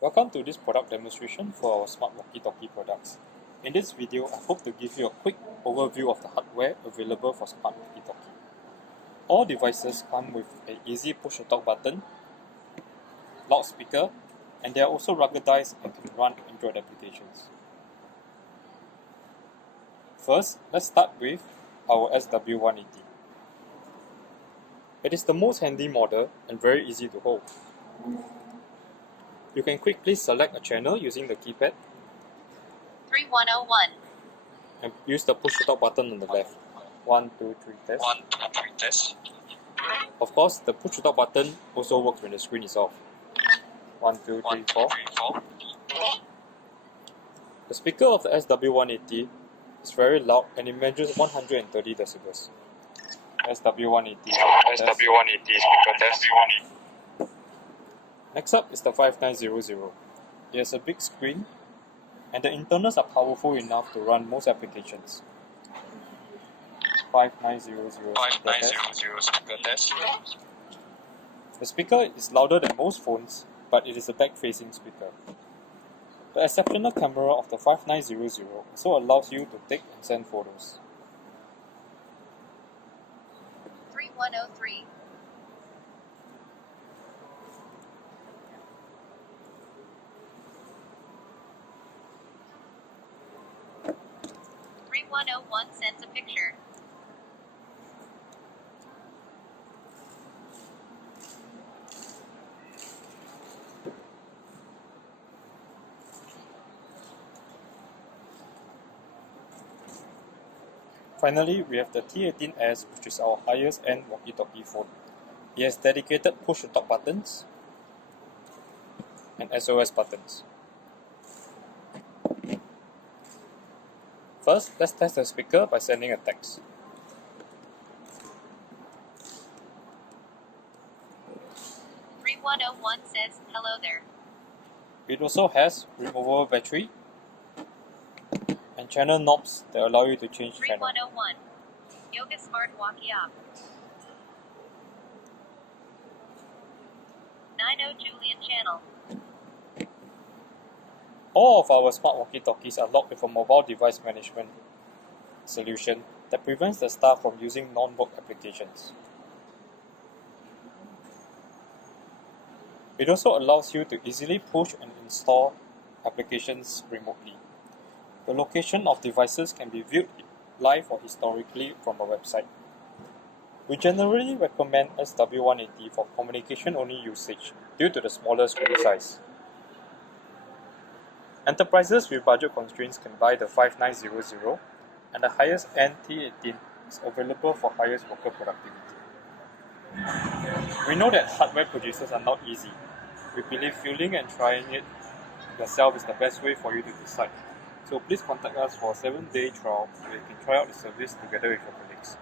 Welcome to this product demonstration for our smart walkie-talkie products. In this video, I hope to give you a quick overview of the hardware available for smart walkie-talkie. All devices come with an easy push-to-talk button, loudspeaker, and they are also ruggedized and can run Android applications. First, let's start with our SW180. It is the most handy model and very easy to hold. You can quickly select a channel using the keypad 3101 and use the push-to-talk button on the left. 1, 2, 3, test. 1, 2, 3, test. Of course, the push-to-talk button also works when the screen is off. 1, 2, 3, 4. The speaker of the SW180 is very loud and it measures 130 decibels. SW180 speaker test. Next up is the 5900. It has a big screen and the internals are powerful enough to run most applications. 5900 speaker test. The speaker is louder than most phones, but it is a back-facing speaker. The exceptional camera of the 5900 also allows you to take and send photos. 3103 3101 sends a picture. Finally, we have the T18S, which is our highest end walkie-talkie phone. It has dedicated push-to-talk buttons and SOS buttons. First, let's test the speaker by sending a text. "3101 says, hello there. It also has removable battery and channel knobs that allow you to change channel. 3101 Yoga Smart Walkie Up. 90 Julian channel. All of our smart walkie-talkies are locked with a mobile device management solution that prevents the staff from using non-work applications. It also allows you to easily push and install applications remotely. The location of devices can be viewed live or historically from a website. We generally recommend SW180 for communication-only usage due to the smaller screen size. Enterprises with budget constraints can buy the 5900, and the highest end T18 is available for highest worker productivity. We know that hardware purchases are not easy. We believe feeling and trying it yourself is the best way for you to decide. So please contact us for a 7-day trial where you can try out the service together with your colleagues.